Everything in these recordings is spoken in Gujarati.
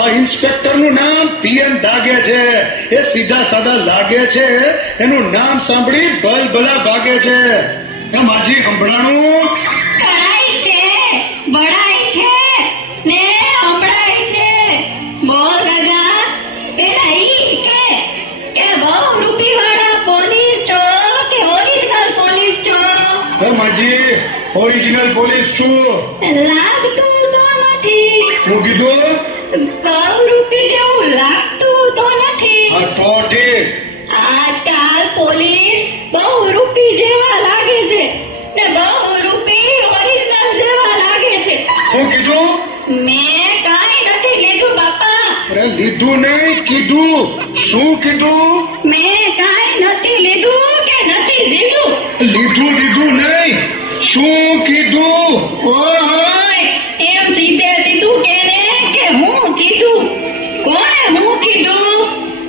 આ ઇન્સ્પેક્ટરનું નામ પીએન દાગે છે. એ સીધા સાદા લાગે છે, એનું નામ સાંભળી ભલભલા ભાગે છે. માજી સંભળાણું કરાઈ છે, બડાઈ છે ને હંભળાઈ છે. બોલ ગગા, પેલા ઈ કે બહુ રૂપીવાળા પોલીસ છો કે ઓરિજિનલ પોલીસ છો? માજી ઓરિજિનલ પોલીસ છું. લાગતું તો નથી. હું કીધું બહુ રૂપી જેવું લાગતું તો નથી. હા તો ઠીક. આજકાલ પોલીસ બહુ રૂપી જેવા લાગે છે ને બહુ રૂપી ઓરિજિનલ જેવા લાગે છે. હું કીધું મેં કાંઈ નથી લીધું બાપા. અરે લીધું નહીં, કીધું. શું કીધું? મેં કાંઈ નથી લીધું કે નથી દીધું. લીધું દીધું નહીં, શું કીધું? ઓય, એમ સીધે સીધું કે હું કીધું? કોણે હું કીધું?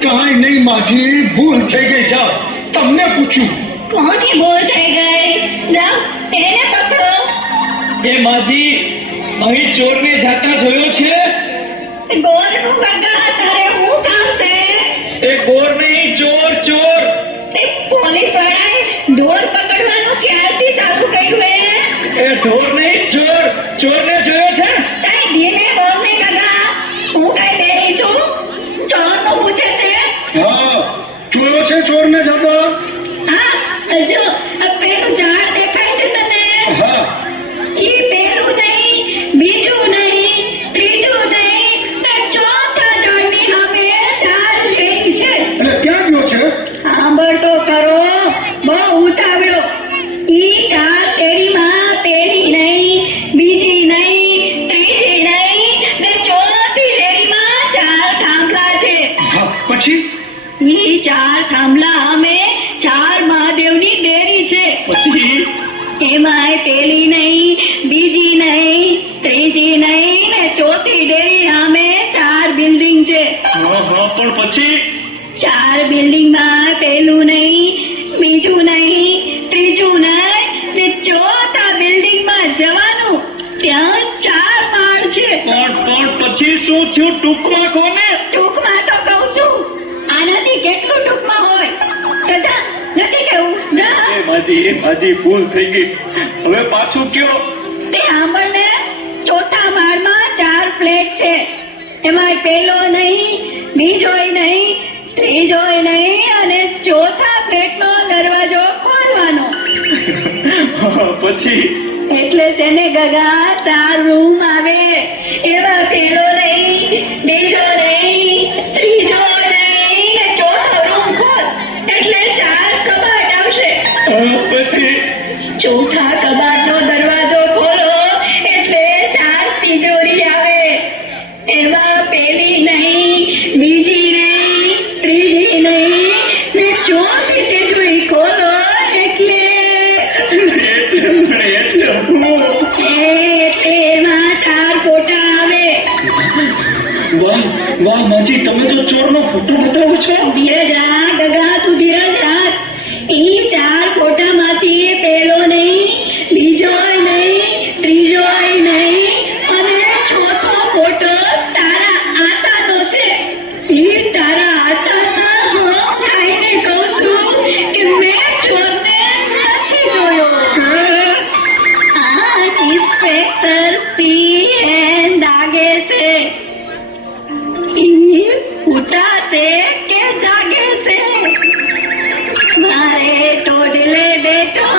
કાંઈ નહીં માજી, ભૂલ થઈ ગઈ. જાઓ, તમને પૂછ્યું. કોની ભૂલ થઈ ગઈ? જાઓ એને પકડો. એ માજી, અહીં ચોરને જાતા જોયો છે? ગોરનું બગા, તારે હું કામ છે? એ ગોર નહીં, ચોર ચોર. તે પોલીસ વાળાએ ઢોર પકડવાનું ક્યારથી ચાલુ કર્યું હે? એ ઢોર નહીં, ચોર. ચોરને જોયો છે? તારી ધીમે બોલ ને ગગા. હું કઈ બેરી છું? ચોરનું પૂછે છે? હા, જોયો છે ચોરને જતા? હા, જો આ પેલું ઝાડ દેખાય છે તને? હા. ઈ પેલું નહીં, બીજું નહીં, ત્રીજું નહીં, ને ચોથા ઝાડની સામે 4 શેરી છે. અને ક્યાં ગયો છે? સાંભળ તો ખરો, બહુ ઉતાવળો. ઈ 4 શેરીમાં પેલી નહીં, બીજી નહીં, ત્રીજી નહીં, ને ચોથી શેરીમાં 4 થાંભલા છે. હા, પછી? ઈ 4 થાંભલા અમે 4 મહાદેવની ડેરી છે. પછી એમાંય પેલી નહીં, બીજી નહીં, ત્રીજી નહીં, ને ચોથી ડેરી સામે 4 બિલ્ડિંગ છે. હા હા, પણ પછી 4 બિલ્ડિંગમાં પેલું નહીં, બીજું નહીં, ત્રીજું નહીં, ને ચોથા બિલ્ડિંગમાં જવાનું. ત્યાં 4 માળ છે. પણ પછી શું થયું? ટૂંકમાં કોને? ટૂંકમાં તો કહું છું. આનાથી કેટલું ટૂંકમાં હોય? કદા નથી કેવું? જા. એ માજી ભૂલ થઈ ગઈ. હવે પાછું કયો. તે સાંભળને, ચોથા માળમાં 4 ફ્લેટ છે. એમાંય પેલો નહીં, બીજોય નહીં, ત્રીજોય નહીં, અને ચોથા ફ્લેટનો દરવાજો ખોલવાનો. પછી એટલે તેને ગગા 4 રૂમ આવે. એમાં પેલો નહીં, બીજો નહીં, ત્રીજો નહીં, ને ચોથો રૂમ ખોલ એટલે 4 કબાટ આવશે. પછી ચોથા કબાટનો દરવાજો ખોલો એટલે 4 તિજોરી આવે. એમાં પેલી નહીં, બીજી નહીં, ત્રીજી નહીં, ને ચોથી તિજોરી ખોલો એટલે એમાં 4 ફોટા આવે. વાહ વાહ માજી, તમે તો ચોરનો ફોટો બતાવો છો. ધીરજ રાખ ગગા, તું ધીરજ રાખ. ઈ 4 ફોટામાંથી પેલો નહીં, બીજોય નહીં, ત્રીજોય નહીં, અને ચોથો ફોટો તારા આતાનો છે. ઈ તારા આતાના હું ખાઈને કહું છું કે મેં ચોરને નથી જોયો. આ ઇન્સ્પેક્ટર પીએન દાગે છે. ઈ ઉતાસે કે જાગે છે? મારે ટોડલે બેઠો